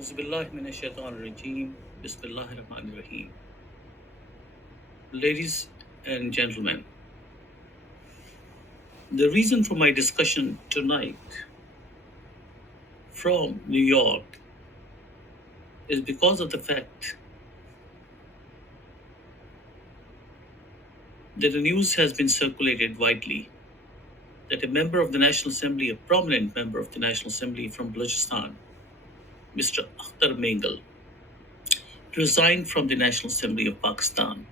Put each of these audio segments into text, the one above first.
Auzubillahi minash-shaytanir-rajeem. Bismillahir-rahmanir-rahim. Ladies and gentlemen, the reason for my discussion tonight from New York is because of the fact that the news has been circulated widely that a member of the National Assembly, a prominent member of the National Assembly from Baluchistan, Mr. Akhtar Mengal, resigned from the National Assembly of Pakistan,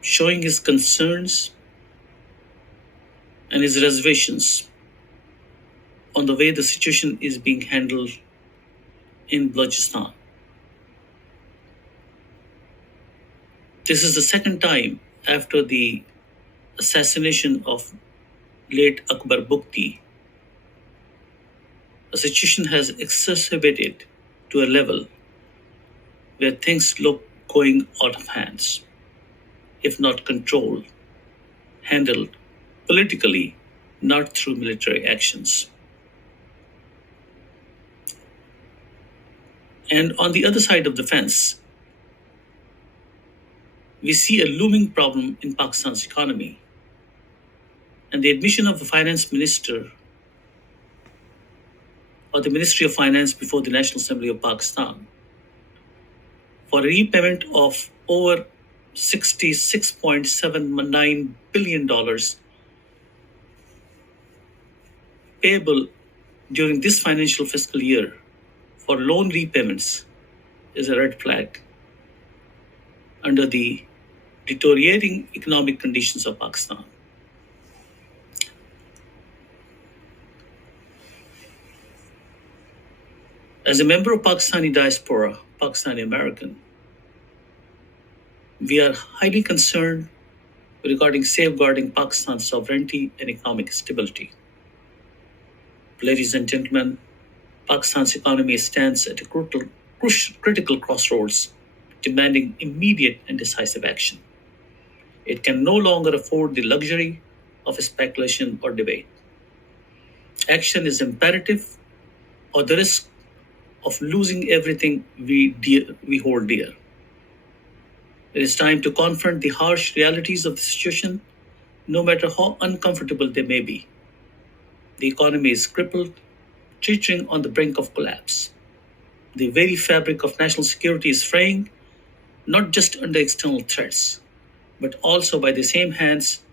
showing his concerns and his reservations on the way the situation is being handled in Baluchistan. This is the second time after the assassination of late Akbar Bukti. The situation has exacerbated to a level where things look going out of hands, if not controlled, handled politically, not through military actions. And on the other side of the fence, we see a looming problem in Pakistan's economy. And the admission of the finance minister or the Ministry of Finance before the National Assembly of Pakistan for a repayment of over $66.79 billion payable during this financial fiscal year for loan repayments is a red flag under the deteriorating economic conditions of Pakistan. As a member of Pakistani diaspora, Pakistani American, we are highly concerned regarding safeguarding Pakistan's sovereignty and economic stability. Ladies and gentlemen, Pakistan's economy stands at a critical crossroads, demanding immediate and decisive action. It can no longer afford the luxury of speculation or debate. Action is imperative, or the risk of losing everything we hold dear. It is time to confront the harsh realities of the situation, no matter how uncomfortable they may be. The economy is crippled, teetering on the brink of collapse. The very fabric of national security is fraying, not just under external threats, but also by the same hands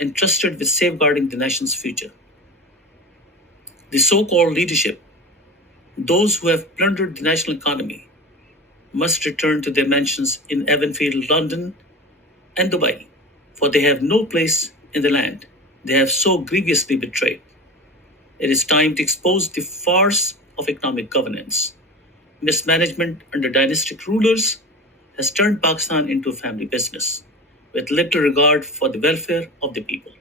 entrusted with safeguarding the nation's future. The so-called leadership, those who have plundered the national economy, must return to their mansions in Avonfield, London, and Dubai, for they have no place in the land they have so grievously betrayed. It is time to expose the farce of economic governance. Mismanagement under dynastic rulers has turned Pakistan into a family business, with little regard for the welfare of the people.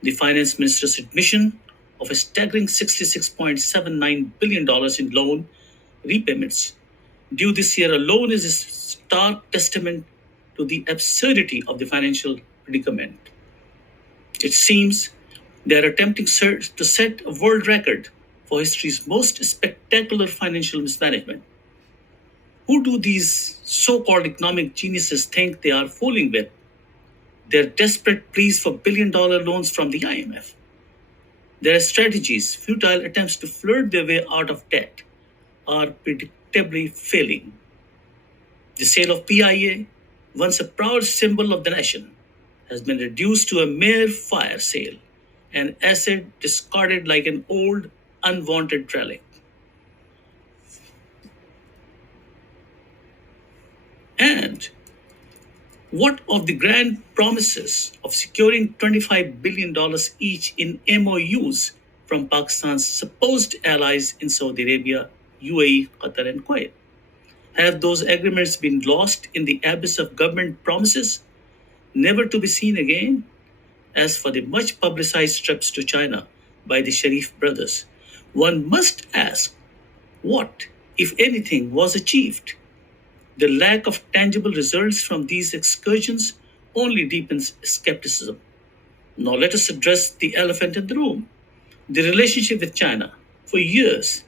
The finance minister's admission of a staggering $66.79 billion in loan repayments due this year alone is a stark testament to the absurdity of the financial predicament. It seems they are attempting to set a world record for history's most spectacular financial mismanagement. Who do these so-called economic geniuses think they are fooling with? Their desperate pleas for billion-dollar loans from the IMF. Their strategies, futile attempts to flirt their way out of debt, are predictably failing. The sale of PIA, once a proud symbol of the nation, has been reduced to a mere fire sale, an asset discarded like an old, unwanted relic. And what of the grand promises of securing $25 billion each in MOUs from Pakistan's supposed allies in Saudi Arabia, UAE, Qatar, and Kuwait? Have those agreements been lost in the abyss of government promises, never to be seen again? As for the much publicized trips to China by the Sharif brothers, one must ask what, if anything, was achieved. The lack of tangible results from these excursions only deepens skepticism. Now let us address the elephant in the room, the relationship with China. For years,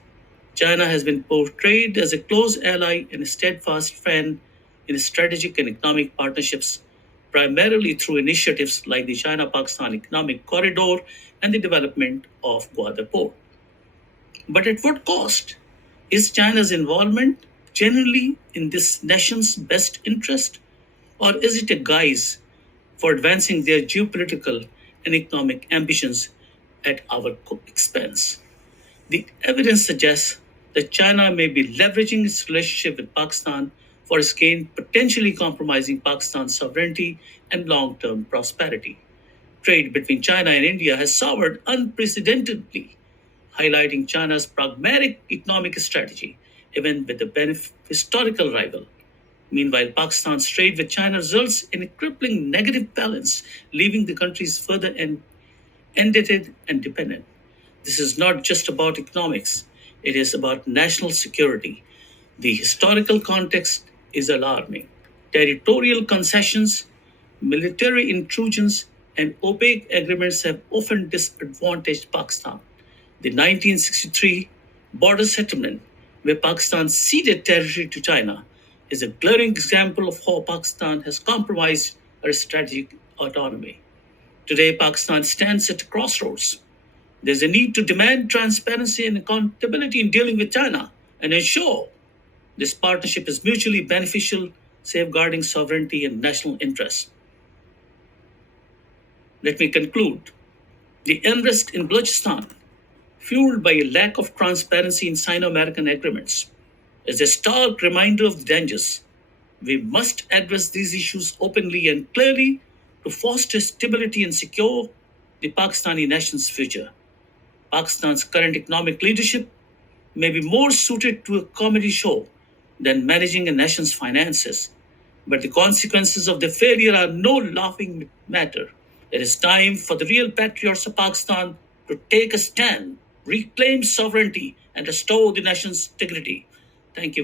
China has been portrayed as a close ally and a steadfast friend in strategic and economic partnerships, primarily through initiatives like the China Pakistan Economic Corridor and the development of Gwadar Port. But at what cost? Is China's involvement genuinely in this nation's best interest, or is it a guise for advancing their geopolitical and economic ambitions at our expense? The evidence suggests that China may be leveraging its relationship with Pakistan for its gain, potentially compromising Pakistan's sovereignty and long term prosperity. Trade between China and India has soared unprecedentedly, highlighting China's pragmatic economic strategy, even with the historical rival. Meanwhile, Pakistan's trade with China results in a crippling negative balance, leaving the countries further indebted and dependent. This is not just about economics, it is about national security. The historical context is alarming. Territorial concessions, military intrusions, and opaque agreements have often disadvantaged Pakistan. The 1963 border settlement, where Pakistan ceded territory to China, is a glaring example of how Pakistan has compromised our strategic autonomy. Today, Pakistan stands at a crossroads. There's a need to demand transparency and accountability in dealing with China and ensure this partnership is mutually beneficial, safeguarding sovereignty and national interests. Let me conclude. The unrest in Baluchistan, fueled by a lack of transparency in Sino American agreements, is a stark reminder of the dangers. We must address these issues openly and clearly to foster stability and secure the Pakistani nation's future. Pakistan's current economic leadership may be more suited to a comedy show than managing a nation's finances, but the consequences of their failure are no laughing matter. It is time for the real patriots of Pakistan to take a stand, reclaim sovereignty, and restore the nation's dignity. Thank you.